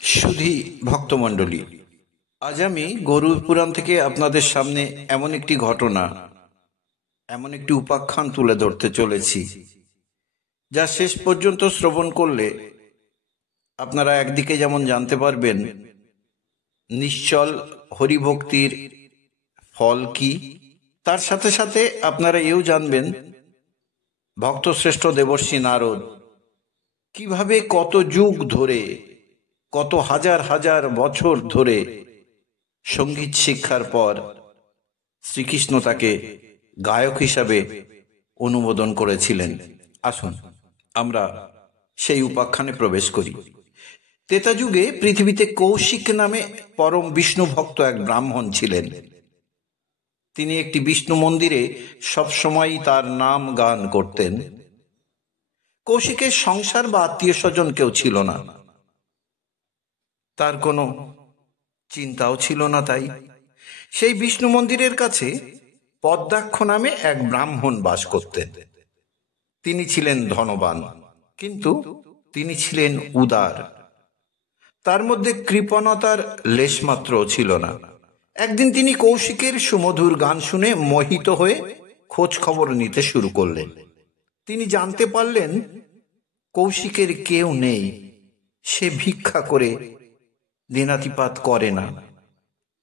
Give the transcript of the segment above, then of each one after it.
সুধী ভক্তমণ্ডলী, আজ আমি গরুর পুরাণ থেকে আপনাদের সামনে এমন একটি ঘটনা, এমন একটি উপাখ্যান তুলে ধরতে চলেছি, যা শেষ পর্যন্ত শ্রবণ করলে আপনারা একদিকে যেমন জানতে পারবেন নিশ্চল হরিভক্তির ফল কি, তার সাথে সাথে আপনারা এও জানবেন ভক্তশ্রেষ্ঠ দেবর্ষি নারদ কিভাবে কত যুগ ধরে, কত হাজার হাজার বছর ধরে সঙ্গীত শিক্ষার পর শ্রীকৃষ্ণ তাকে গায়ক হিসাবে অনুমোদন করেছিলেন। আসুন আমরা সেই উপাখ্যানে প্রবেশ করি। ত্রেতা যুগে পৃথিবীতে কৌশিক নামে পরম বিষ্ণু ভক্ত এক ব্রাহ্মণ ছিলেন। তিনি একটি বিষ্ণু মন্দিরে সবসময়ই তার নাম গান করতেন। কৌশিকের সংসার বা আত্মীয় স্বজন কেউ ছিল না, তার কোনো চিন্তাও ছিল না। তাই সেই বিষ্ণু মন্দিরের কাছে পদ্মাক্ষ নামে এক ব্রাহ্মণ বাস করতেন। তিনি ছিলেন ধনবান, কিন্তু তিনি ছিলেন উদার। তার মধ্যে কৃপণতার লেশমাত্র ছিল না। একদিন তিনি কৌশিকের সুমধুর গান শুনে মোহিত হয়ে খোঁজ খবর নিতে শুরু করলেন। তিনি জানতে পারলেন কৌশিকের কেউ নেই, সে ভিক্ষা করে দিনাতিপাত করে না।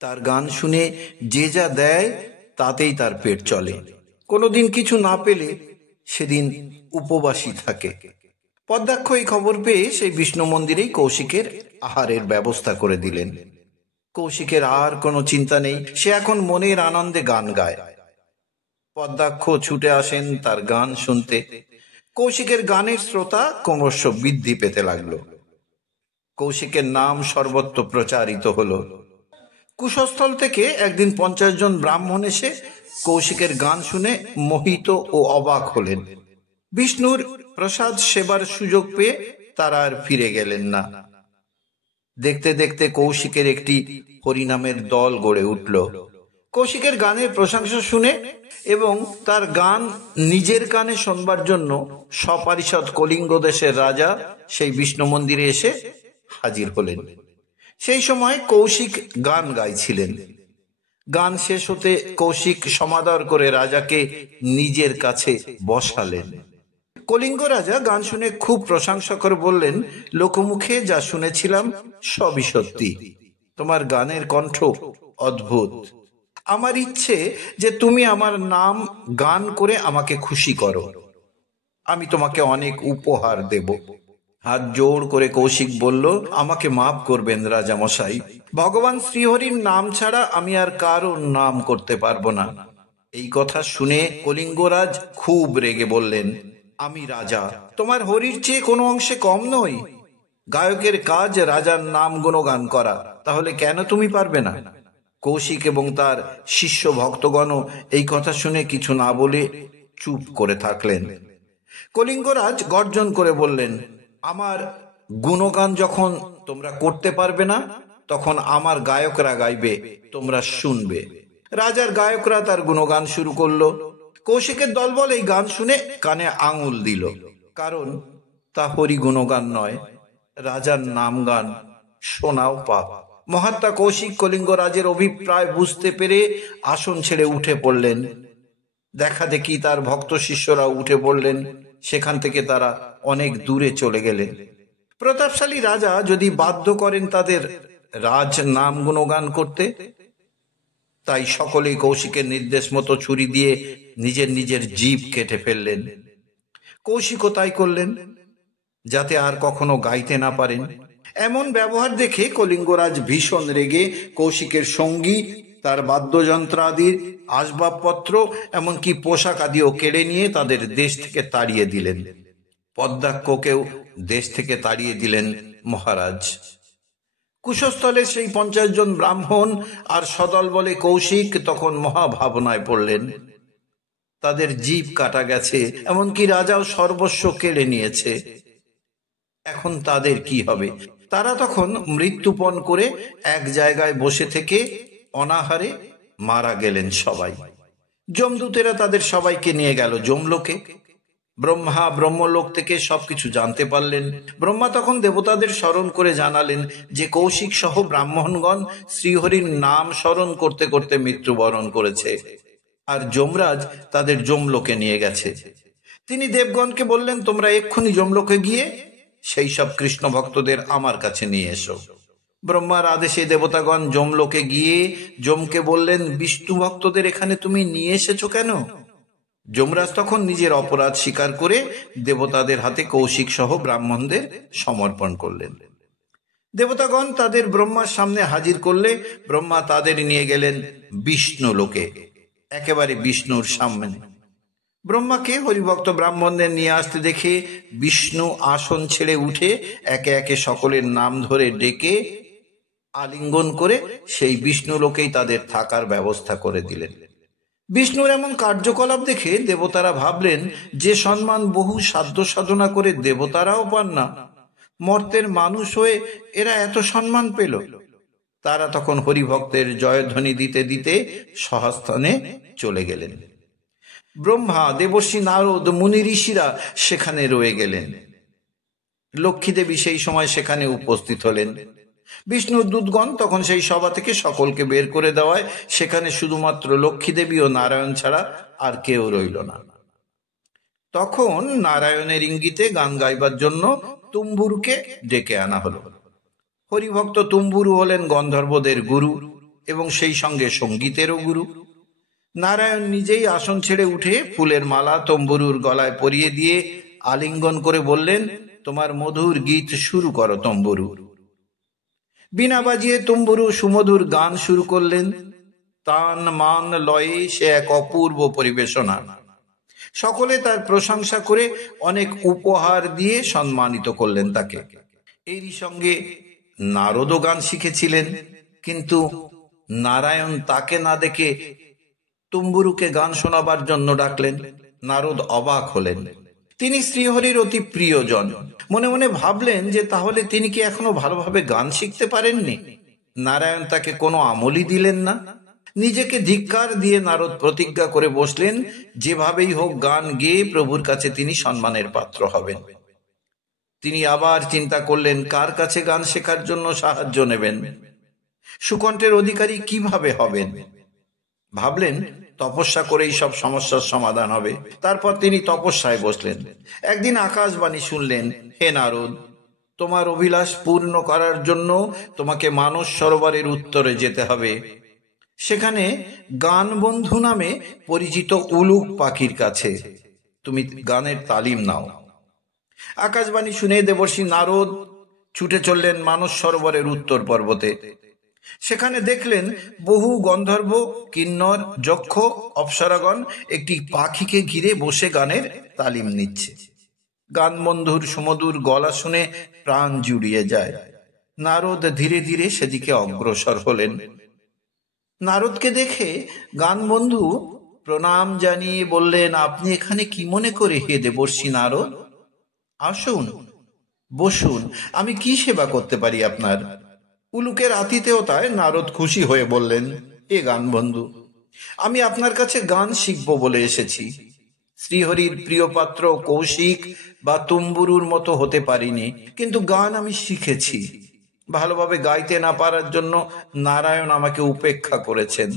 তার গান শুনে যে যা দেয় তাতেই তার পেট চলে। কোনোদিন কিছু না পেলে সেদিন উপবাসী থাকে। পদ্মাক্ষ এই খবর পেয়ে সেই বিষ্ণু মন্দিরেই কৌশিকের আহারের ব্যবস্থা করে দিলেন। কৌশিকের আর কোনো চিন্তা নেই, সে এখন মনের আনন্দে গান গায়। পদ্মাক্ষ ছুটে আসেন তার গান শুনতে। কৌশিকের গানের শ্রোতা ক্রমশ বৃদ্ধি পেতে লাগলো। কৌশিকের নাম সর্বত্র প্রচারিত হলো। কুশস্থল থেকে একদিন 50 জন ব্রাহ্মণ এসে কৌশিকের গান শুনে মোহিত ও অবাক হলেন। বিষ্ণুর প্রসাদ সেবার সুযোগ পেয়ে তারা আর ফিরে গেলেন না। দেখতে দেখতে কৌশিকের একটি হরিনামের দল গড়ে উঠল। কৌশিকের গানের প্রশংসা শুনে এবং তার গান নিজের কানে শোনবার জন্য সপারিষদ কলিঙ্গ দেশের রাজা সেই বিষ্ণু মন্দিরে এসে হাজির হলেন। সেই সময় কৌশিক গান গাইছিলেন। গান শেষ হতে কৌশিক সমাদর করে রাজাকে নিজের কাছে বসালেন। কলিঙ্গ রাজা গান শুনে খুব প্রশংসা করে বললেন, লোকমুখে যা শুনেছিলাম সবই সত্যি। তোমার গানের কণ্ঠ অদ্ভুত। আমার ইচ্ছে যে তুমি আমার নাম গান করে আমাকে খুশি করো। আমি তোমাকে অনেক উপহার দেব। হাত জোড় করে কৌশিক বলল, আমাকে মাফ করবেন রাজা মশাই, ভগবান শ্রীহরির নাম ছাড়া আমি আর কারোর নাম করতে পারবো না। এই কথা শুনে কলিঙ্গরাজ খুব রেগে বললেন, আমি রাজা, তোমার হরির চেয়ে কোনো অংশে কম নই। গায়কের কাজ রাজার নাম গুণগান করা, তাহলে কেন তুমি পারবে না? কৌশিক এবং তার শিষ্য ভক্তগণও এই কথা শুনে কিছু না বলে চুপ করে থাকলেন। কলিঙ্গরাজ গর্জন করে বললেন, আমার গুণগান যখন তোমরা করতে পারবে না, তখন আমার গায়করা গাইবে, তোমরা শুনবে। রাজার গায়করা তার গুণগান শুরু করলো। কৌশিকের দলবল এই গান শুনে কানে আঙুল দিল, কারণ তা হরি গুণগান নয়, রাজার নাম গান শোনাও পাপ। মহাত্মা কৌশিক কলিঙ্গরাজের অভিপ্রায় বুঝতে পেরে আসন ছেড়ে উঠে পড়লেন। দেখা দেখি তার ভক্ত শিষ্যরা উঠে পড়লেন। সেখান থেকে তারা অনেক দূরে চলে গেলেন। প্রতাপশালী রাজা যদি বাধ্য করেন তাদের রাজ নাম গুণগান করতে, তাই সকলেই কৌশিকের নির্দেশ মতো ছুরি দিয়ে নিজের নিজের জিভ কেটে ফেললেন। কৌশিকও তাই করলেন, যাতে আর কখনো গাইতে না পারেন। এমন ব্যবহার দেখে কলিঙ্গরাজ ভীষণ রেগে কৌশিকের সঙ্গী, তার বাদ্যযন্ত্রাদির আসবাবপত্র, এমনকি পোশাক আদিও কেড়ে নিয়ে তাদের দেশ থেকে তাড়িয়ে দিলেন। পদ্মাক্ষকেও দেশ থেকে তাড়িয়ে দিলেন মহারাজ। কুশস্থলে সেই 50 জন ব্রাহ্মণ আর সদল বলে কৌশিক তখন মহাভাবনায় পড়লেন। তাদের জিভ কাটা গেছে, এমনকি রাজাও সর্বস্ব কেড়ে নিয়েছে। এখন তাদের কি হবে? তারা তখন মৃত্যুপণ করে এক জায়গায় বসে থেকে অনাহারে মারা গেলেন সবাই। যমদূতেরা তাদের সবাইকে নিয়ে গেল যমলোকে। ব্রহ্মা ব্রহ্মলোক থেকে সবকিছু জানতে পারলেন। ব্রহ্মা তখন দেবতাদের স্মরণ করে জানালেন যে কৌশিক সহ ব্রাহ্মণগণ শ্রীহরির নাম স্মরণ করতে করতে মৃত্যুবরণ করেছে, আর যমরাজ তাদের যমলোকে নিয়ে গেছে। তিনি দেবগণকে বললেন, তোমরা এক্ষুনি যমলোকে গিয়ে সেই সব কৃষ্ণ ভক্তদের আমার কাছে নিয়ে এসো। ব্রহ্মার আদেশে দেবতাগণ যমলোকে গিয়ে যমকে বললেন, বিষ্ণু ভক্তদের এখানে তুমি নিয়ে এসেছো কেন? যমরাজ তখন নিজের অপরাধ স্বীকার করে দেবতাদের হাতে কৌশিক সহ ব্রাহ্মণদের সমর্পণ করলেন। দেবতাগণ তাদের ব্রহ্মার সামনে হাজির করলে ব্রহ্মা তাদের নিয়ে গেলেন বিষ্ণু লোকে, একেবারে বিষ্ণুর সামনে। ব্রহ্মাকে হরিভক্ত ব্রাহ্মণদের নিয়ে আসতে দেখে বিষ্ণু আসন ছেড়ে উঠে একে একে সকলের নাম ধরে ডেকে আলিঙ্গন করে সেই বিষ্ণু লোকেই তাদের থাকার ব্যবস্থা করে দিলেন। বিষ্ণুর এমন কার্যকলাপ দেখে দেবতারা ভাবলেন, যে সম্মান বহু সাধ্য সাধনা করে দেবতারাও পান না, মর্তের মানুষ হয়ে এরা এত সম্মান পেল। তারা তখন হরিভক্তের জয়ধ্বনি দিতে দিতে স্বস্থানে চলে গেলেন। ব্রহ্মা, দেবর্ষি নারদ, মুনি ঋষিরা সেখানে রয়ে গেলেন। লক্ষ্মী দেবী সেই সময় সেখানে উপস্থিত হলেন। বিষ্ণুর দূতগণ তখন সেই সভা থেকে সকলকে বের করে দেওয়ায় সেখানে শুধুমাত্র লক্ষ্মী দেবী ও নারায়ণ ছাড়া আর কেউ রইল না। তখন নারায়ণের ইঙ্গিতে গান গাইবার জন্য তুম্বুরুকে ডেকে আনা হলো। হরিভক্ত তুম্বুরু হলেন গন্ধর্বদের গুরু এবং সেই সঙ্গে সঙ্গীতেরও গুরু। নারায়ণ নিজেই আসন ছেড়ে উঠে ফুলের মালা তম্বুরুর গলায় পরিয়ে দিয়ে আলিঙ্গন করে বললেন, তোমার মধুর গীত শুরু করো তম্বুরু। বিনা বাজিয়ে তম্বুরু সুমধুর গান শুরু করলেন। তান মান লয়ে সে এক অপূর্ব পরিবেশনা। সকলে তার প্রশংসা করে অনেক উপহার দিয়ে সম্মানিত করলেন তাকে। এরই সঙ্গে নারদও গান শিখেছিলেন, কিন্তু নারায়ণ তাকে না দেখে তুম্বুরুকে গান শোনাবার জন্য ডাকলেন। নারদ অবাক হলেন। তিনি শ্রীহরির অতি প্রিয়জন। মনে মনে ভাবলেন যে তাহলে তিনি কি এখনো ভালোভাবে গান শিখতে পারেননি? নারায়ণ তাকে কোনো আমলই দিলেন না। নিজেকে ধিক্কার দিয়ে নারদ প্রতিজ্ঞা করে বসলেন, যেভাবেই হোক গান গেয়ে প্রভুর কাছে তিনি সম্মানের পাত্র হবেন। তিনি আবার চিন্তা করলেন, কার কাছে গান শেখার জন্য সাহায্য নেবেন, সুকণ্ঠের অধিকারী কিভাবে হবেন। ভাবলেন তপস্যা করেই সব সমস্যার সমাধান হবে। তারপর তিনি তপস্যায় বসলেন। একদিন আকাশবাণী শুনলেন, হে নারদ, তোমার অভিলাষ পূর্ণ করার জন্য তোমাকে মানস সরোবরের উত্তরে যেতে হবে। সেখানে গান বন্ধু নামে পরিচিত উলুক পাখির কাছে তুমি গানের তালিম নাও। আকাশবাণী শুনে দেবর্ষি নারদ ছুটে চললেন মানস সরোবরের উত্তর পর্বতে। সেখানে দেখলেন বহু গন্ধর্ব, কিন্নর, যক্ষ, অপ্সরাগণ একটি পাখিকে ঘিরে বসে গানের তালিম নিচ্ছে। গান বন্ধুর সুমধুর গলা শুনে প্রাণ জুড়িয়ে যায়। নারদ ধীরে ধীরে সেদিকে অগ্রসর হলেন। নারদকে দেখে গান বন্ধু প্রণাম জানিয়ে বললেন, আপনি এখানে কি মনে করে হে দেবর্ষি নারদ? আসুন, বসুন, আমি কি সেবা করতে পারি আপনার? উলুকের আতিথেয়তায় নারদ খুশি হয়ে বললেন, এ গান বন্ধু, আমি আপনার কাছে গান শিখব বলে এসেছি। শ্রীহরির প্রিয় পাত্র কৌশিক বা তুম্বুরুর মতো হতে পারিনি, কিন্তু গান আমি শিখেছি। ভালোভাবে গাইতে না পারার জন্য নারায়ণ আমাকে উপেক্ষা করেছেন।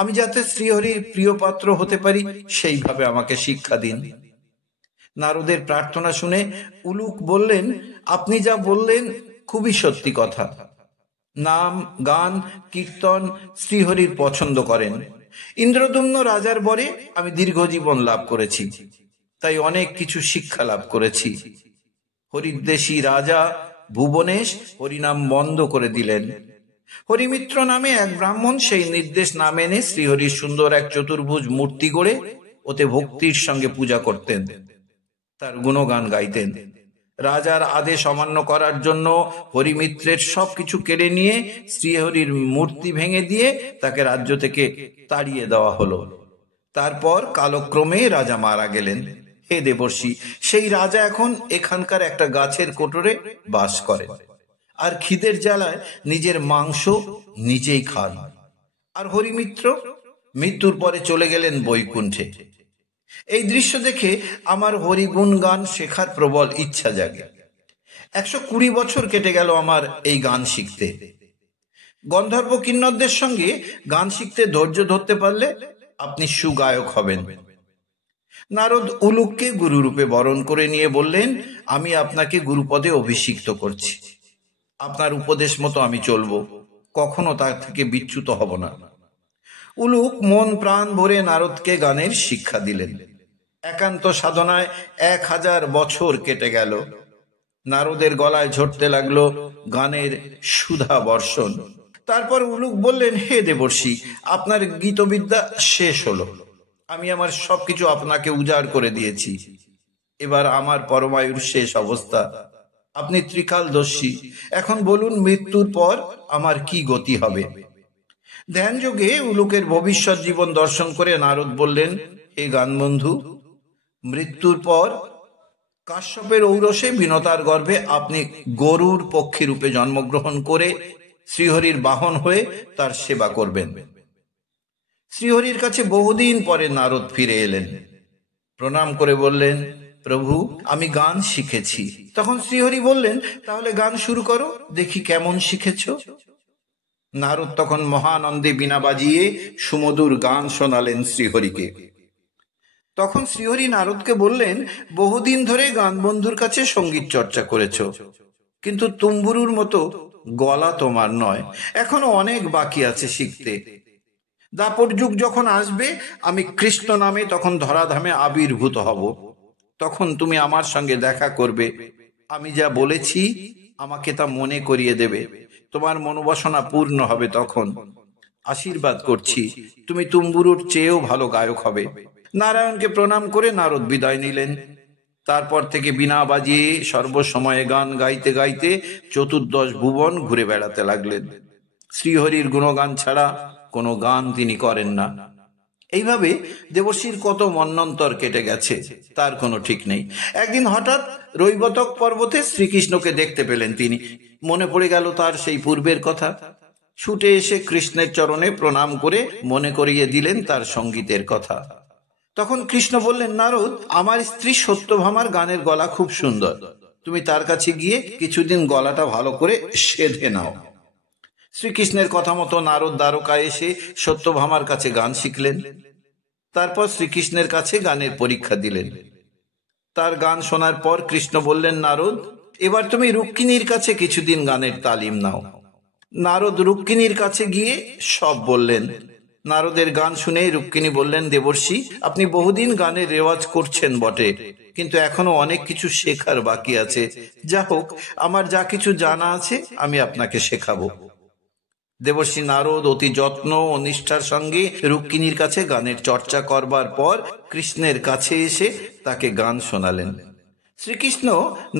আমি যাতে শ্রীহরির প্রিয় পাত্র হতে পারি সেইভাবে আমাকে শিক্ষা দিন। নারদের প্রার্থনা শুনে উলুক বললেন, আপনি যা বললেন খুবই সত্যি কথা। নাম, গান, কীর্তন শ্রীহরির পছন্দ করেন। ইন্দ্রদম্ন রাজার বরে আমি দীর্ঘজীবন লাভ করেছি, তাই অনেক কিছু শিক্ষা লাভ করেছি। হরিদ্বেষী রাজা ভুবনেশ হরিনাম বন্ধ করে দিলেন। হরিমিত্র নামে এক ব্রাহ্মণ সেই নির্দেশ না মেনে শ্রীহরির সুন্দর এক চতুর্ভুজ মূর্তি গড়ে ওতে ভক্তির সঙ্গে পূজা করতেন, তার গুণগান গাইতেন। রাজার আদেশ অমান্য করার জন্য হরিমিত্রের সবকিছু কেড়ে নিয়ে শ্রীহরির মূর্তি ভেঙে দিয়ে তাকে রাজ্য থেকে তাড়িয়ে দেওয়া হলো। তারপর কালক্রমে রাজা মারা গেলেন। হে দেবর্ষি, সেই রাজা এখন এখানকার একটা গাছের কোটরে বাস করেন, আর খিদের জ্বালায় নিজের মাংস নিজেই খান। আর হরিমিত্র মৃত্যুর পরে চলে গেলেন বৈকুণ্ঠে। এই দৃশ্য দেখে আমার হরিগুণ গান শেখার প্রবল ইচ্ছা জাগে। 120 বছর কেটে গেল আমার এই গান শিখতে। গন্ধর্ব কিন্নরদের সঙ্গে গান শিখতে ধৈর্য ধরতে পারলে আপনি সুগায়ক হবেন। নারদ উলুককে গুরুরূপে বরণ করে নিয়ে বললেন, আমি আপনাকে গুরুপদে অভিষিক্ত করছি। আপনার উপদেশ মতো আমি চলব, কখনো তার থেকে বিচ্যুত হব না। উলুক মন প্রাণ ভরে নারদকে গানের শিক্ষা দিলেন। একান্ত সাধনায় 1000 বছর কেটে গেল। নারদের গলায় ঝরতে লাগলো গানের সুধা বর্ষণ। তারপর উলুক বললেন, হে দেবর্ষি, আপনার গীতবিদ্যা শেষ হলো। আমি আমার সবকিছু আপনাকে উজাড় করে দিয়েছি। এবার আমার পরমায়ুর শেষ অবস্থা। আপনি ত্রিকালদর্শী। এখন বলুন, মৃত্যুর পর আমার কি গতি হবে? ধ্যান যোগে উলুকের ভবিষ্যৎ জীবন দর্শন করে নারদ বললেন, হে গানবন্ধু, মৃত্যুর পর কাশ্যপের ঔরসে বিনতার গর্ভে আপনি গরুর পক্ষী রূপে জন্মগ্রহণ করে শ্রীহরির বাহন হয়ে তার সেবা করবেন। শ্রীহরির কাছে বহুদিন পরে নারদ ফিরে এলেন। প্রণাম করে বললেন, প্রভু, আমি গান শিখেছি। তখন শ্রীহরি বললেন, তাহলে গান শুরু করো, দেখি কেমন শিখেছ। নারদ তখন মহানন্দে বীণা বাজিয়ে সুমধুর গান শোনালেন শ্রীহরিকে। তখন শ্রীহরি নারদকে বললেন, বহুদিন ধরে গান বন্ধুর কাছে সঙ্গীত চর্চা করেছ, কিন্তু তুম্বুরুর মতো গলা তোমার নয়, এখনো অনেক বাকি আছে শিখতে। দাপর যুগ যখন আসবে, আমি কৃষ্ণ নামে তখন ধরাধামে আবির্ভূত হব। তখন তুমি আমার সঙ্গে দেখা করবে। আমি যা বলেছি আমাকে তা মনে করিয়ে দেবে। তোমার মনোবাসনা পূর্ণ হবে। তখন আশীর্বাদ করছি, তুমি তুম্বুরুর চেয়েও ভালো গায়ক হবে। নারায়ণকে প্রণাম করে নারদ বিদায় নিলেন। তারপর থেকে বীণা বাজিয়ে সর্বসময়ে গান গাইতে গাইতে 14 ভুবন ঘুরে বেড়াতে লাগলেন। শ্রীহরির গুণগান ছাড়া কোনো গান তিনি করেন না। এইভাবে দেবর্ষির কত মন্বন্তর কেটে গেছে তার কোনো ঠিক নেই। একদিন হঠাৎ রৈবতক পর্বতে শ্রীকৃষ্ণকে দেখতে পেলেন তিনি। মনে পড়ে গেল তার সেই পূর্বের কথা। ছুটে এসে কৃষ্ণের চরণে প্রণাম করে মনে করিয়ে দিলেন তার সঙ্গীতের কথা। তখন কৃষ্ণ বললেন, নারদ, আমার স্ত্রী সত্যভামার গানের গলা খুব সুন্দর। তুমি তার কাছে গিয়ে কিছুদিন গলাটা ভালো করে সেধে নাও। শ্রীকৃষ্ণের কথা মতো নারদ দ্বারকায় এসে সত্যভামার কাছে গান শিখলেন। তারপর শ্রীকৃষ্ণের কাছে গানের পরীক্ষা দিলেন। তার গান শোনার পর কৃষ্ণ বললেন, নারদ, এবার তুমি রুক্মিণীর কাছে কিছুদিন গানের তালিম নাও। নারদ রুক্মিণীর কাছে গিয়ে সব বললেন। নারদের গান শুনে রুক্মিণী বললেন, দেবর্ষি, আপনি বহুদিন গানের রেওয়াজ করছেন বটে, কিন্তু এখনো অনেক কিছু শেখার বাকি আছে। যা হোক, আমার যা কিছু জানা আছে আমি আপনাকে শেখাবো। দেবর্ষি নারদ অতি যত্ন ও নিষ্ঠার সঙ্গে রুক্মিণীর কাছে গানের চর্চা করবার পর কৃষ্ণের কাছে এসে তাকে গান শোনালেন। শ্রীকৃষ্ণ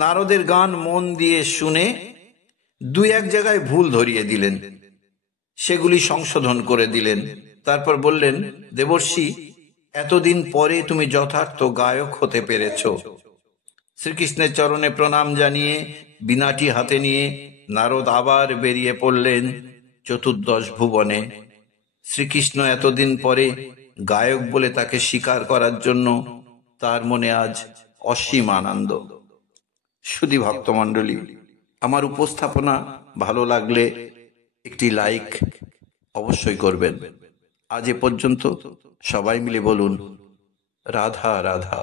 নারদের গান মন দিয়ে শুনে 2-1 জায়গায় ভুল ধরিয়ে দিলেন, সেগুলি সংশোধন করে দিলেন। তারপর বললেন, দেবর্ষি, এতদিন পরে তুমি যথার্থ গায়ক হতে পেরেছ। শ্রীকৃষ্ণের চরণে প্রণাম জানিয়ে বীণাটি হাতে নিয়ে নারদ আবার বেরিয়ে পড়লেন 14 ভুবনে। শ্রীকৃষ্ণ এতদিন পরে গায়ক বলে তাকে স্বীকার করার জন্য তার মনে আজ অসীম আনন্দ। সুধী ভক্তমণ্ডলী, আমার উপস্থাপনা ভালো লাগলে একটি লাইক অবশ্যই করবেন। আজ এ পর্যন্ত। সবাই মিলে বলুন, রাধা রাধা।